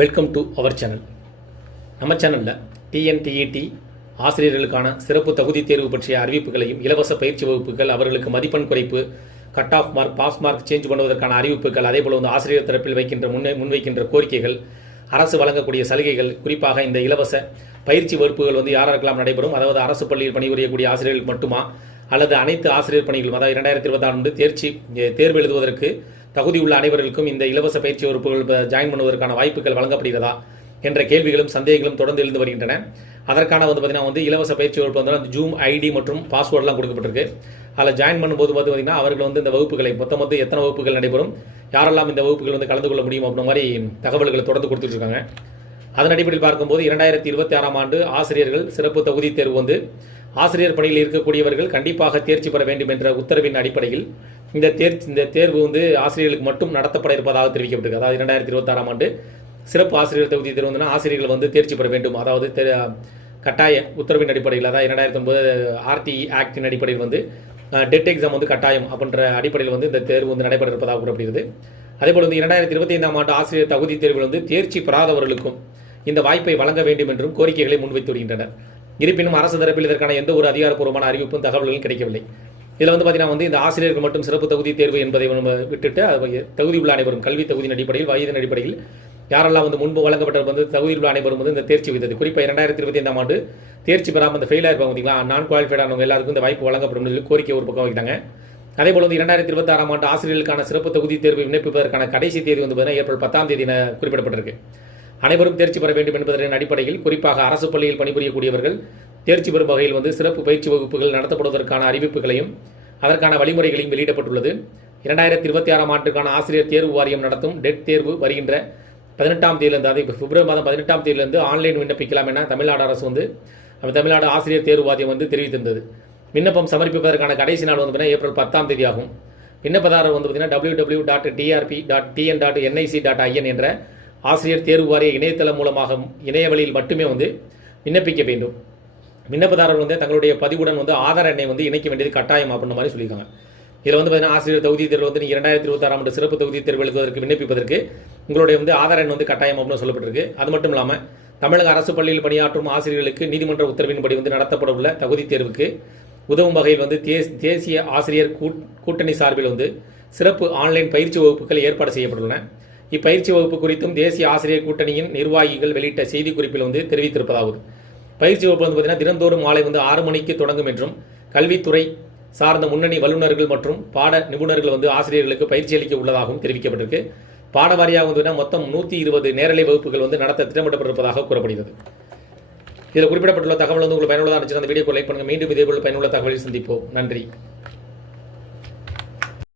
Welcome to our channel. நம்ம சேனலில் TNTET ஆசிரியர்களுக்கான சிறப்பு தகுதி தேர்வு பற்றிய அறிவிப்புகளையும், இலவச பயிற்சி வகுப்புகள், அவர்களுக்கு மதிப்பெண் குறைப்பு, cut off mark, pass mark change பண்ணுவதற்கான அறிவிப்புகள், அதேபோல் ஆசிரியர் தரப்பில் முன்வைக்கின்ற கோரிக்கைகள், அரசு வழங்கக்கூடிய சலுகைகள், குறிப்பாக இந்த இலவச பயிற்சி வகுப்புகள் யாரெல்லாம் நடைபெறும், அதாவது அரசு பள்ளியில் பணிபுரியக்கூடிய ஆசிரியர்களுக்கு மட்டுமா அல்லது அனைத்து ஆசிரியர் பணிகளும், அதாவது 2026 தேர்வு எழுதுவதற்கு தகுதி உள்ள அனைவர்களுக்கும் இந்த இலவச பயிற்சி வகுப்புகள் ஜாயின் பண்ணுவதற்கான வாய்ப்புகள் வழங்கப்படுகிறதா என்ற கேள்விகளும் சந்தேகங்களும் தொடர்ந்து எழுந்து வருகின்றன. அதற்கான இலவச பயிற்சி வகுப்பு ஜூம் ஐடி மற்றும் பாஸ்வேர்டெலாம் கொடுக்கப்பட்டிருக்கு. அதில் ஜாயின் பண்ணும்போது பார்த்தீங்கன்னா அவர்கள் இந்த வகுப்புகளை மொத்தம் எத்தனை வகுப்புகள் நடைபெறும், யாரெல்லாம் இந்த வகுப்புகள் கலந்து கொள்ள முடியும் அப்படின்ற மாதிரி தகவல்களை தொடர்ந்து கொடுத்துட்ருக்காங்க. அதன் அடிப்படையில் பார்க்கும்போது 2026 ஆசிரியர்கள் சிறப்பு தகுதி தேர்வு ஆசிரியர் பணியில் இருக்கக்கூடியவர்கள் கண்டிப்பாக தேர்ச்சி பெற வேண்டும் என்ற உத்தரவின் அடிப்படையில் இந்த தேர்வு ஆசிரியர்களுக்கு மட்டும் நடத்தப்பட இருப்பதாக தெரிவிக்கப்பட்டிருக்கு. அதாவது 2026 சிறப்பு ஆசிரியர் தகுதி தேர்வு ஆசிரியர்கள் தேர்ச்சி பெற வேண்டும், அதாவது கட்டாய உத்தரவின் அடிப்படையில், அதாவது 2009 ஆர்டிஇ ஆக்டின் அடிப்படையில் டெட் எக்ஸாம் கட்டாயம் அப்படின்ற அடிப்படையில் இந்த தேர்வு நடைபெற இருப்பதாக கூறப்படுகிறது. அதேபோல் 2025 ஆசிரியர் தகுதி தேர்வில் தேர்ச்சி பெறாதவர்களுக்கும் இந்த வாய்ப்பை வழங்க வேண்டும் என்றும் கோரிக்கைகளை முன்வைத்து வருகின்றனர். இருப்பினும் அரசு தரப்பில் இதற்கான எந்த ஒரு அதிகாரப்பூர்வமான அறிவிப்பும் தகவல்களும் கிடைக்கவில்லை. இதில் பார்த்தீங்கன்னா இந்த ஆசிரியர்கள் மட்டும் சிறப்பு தகுதி தேர்வு என்பதை விட்டுட்டு தகுதி உள்ள அனைவரும் கல்வி தகுதியின் அடிப்படையில், வயதின் அடிப்படையில் யாரெல்லாம் முன்பு வழங்கப்பட்ட தகுதி உள்ள அனைவரும் இந்த தேர்ச்சி விதது, குறிப்பாக 2025 தேர்ச்சி பெறாமல் ஃபெயிலாக இருப்பாங்க பார்த்தீங்களா, நான் குவாலிஃபைட் ஆனவங்க எல்லாருக்கும் இந்த வாய்ப்பு வழங்கப்படும் கோரிக்கை ஒரு பக்கம் வைத்தாங்க. அதேபோல் 2026 ஆசிரியர்களுக்கான சிறப்பு தகுதி தேர்வு விண்ணப்பிப்பதற்கான கடைசி தேதி ஏப்ரல் 10 என குறிப்பிடப்பட்டிருக்கு. அனைவரும் தேர்ச்சி பெற வேண்டும் என்பதன் அடிப்படையில் குறிப்பாக அரசு பள்ளியில் பணிபுரியக்கூடியவர்கள் தேர்ச்சி பெறும் வகையில் சிறப்பு பயிற்சி வகுப்புகள் நடத்தப்படுவதற்கான அறிவிப்புகளையும் அதற்கான வழிமுறைகளையும் வெளியிடப்பட்டுள்ளது. 2026 ஆசிரியர் தேர்வு வாரியம் நடத்தும் டெட் தேர்வு வருகின்ற 18 தேதியிலிருந்து, அதை பிப்ரவரி மாதம் 18 தேதியிலிருந்து ஆன்லைன் விண்ணப்பிக்கலாம் என தமிழ்நாடு அரசு தமிழ்நாடு ஆசிரியர் தேர்வு வாரியம் தெரிவித்திருந்தது. விண்ணப்பம் சமர்ப்பிப்பதற்கான கடைசி நாள் ஏப்ரல் 10 தேதி ஆகும். விண்ணப்பதாரர் www.trp.tn.nic.in என்ற ஆசிரியர் தேர்வு வாரிய இணையதளம் மூலமாக இணையவழியில் மட்டுமே விண்ணப்பிக்க வேண்டும். விண்ணப்பதாரர் தங்களுடைய பதிவுடன் ஆதார் எண்ணை இணைக்க வேண்டியது கட்டாயம் அப்படின்ற மாதிரி சொல்லியிருக்காங்க. இதில் ஆசிரியர் தகுதி தேர்வு 2026 சிறப்பு தகுதி தேர்வு எழுதுவதற்கு விண்ணப்பிப்பதற்கு உங்களுடைய ஆதார் எண் கட்டாயம் அப்படின்னு சொல்லப்பட்டிருக்கு. அது மட்டும் இல்லாமல் தமிழக அரசு பள்ளியில் பணியாற்றும் ஆசிரியர்களுக்கு நீதிமன்ற உத்தரவின்படி நடத்தப்பட உள்ள தகுதி தேர்வுக்கு உதவும் வகையில் தேசிய ஆசிரியர் கூட்டணி சார்பில் சிறப்பு ஆன்லைன் பயிற்சி வகுப்புகள் ஏற்பாடு செய்யப்பட்டுள்ளன. இப்பயிற்சி வகுப்பு குறித்தும் தேசிய ஆசிரியர் கூட்டணியின் நிர்வாகிகள் வெளியிட்ட செய்திக்குறிப்பில் தெரிவித்திருப்பதாவது, பயிற்சி வகுப்பு தினந்தோறும் மாலை 6 மணிக்கு தொடங்கும் என்றும் கல்வித்துறை சார்ந்த முன்னணி வல்லுநர்கள் மற்றும் பாட நிபுணர்கள் ஆசிரியர்களுக்கு பயிற்சி அளிக்க உள்ளதாகவும் தெரிவிக்கப்பட்டிருக்கு. பாட வாரியாக மொத்தம் 120 நேரலை வகுப்புகள் நடத்த திட்டமிடப்பட்டிருப்பதாக கூறப்படுகிறது. இதில் குறிப்பிடப்பட்டுள்ள தகவல் உங்களுக்கு பயனுள்ளதாக இருந்துச்சு. அந்த வீடியோக்கு லைக் பண்ணுங்கள். மீண்டும் இதேபோல் பயனுள்ள தகவலை சந்திப்போம். நன்றி.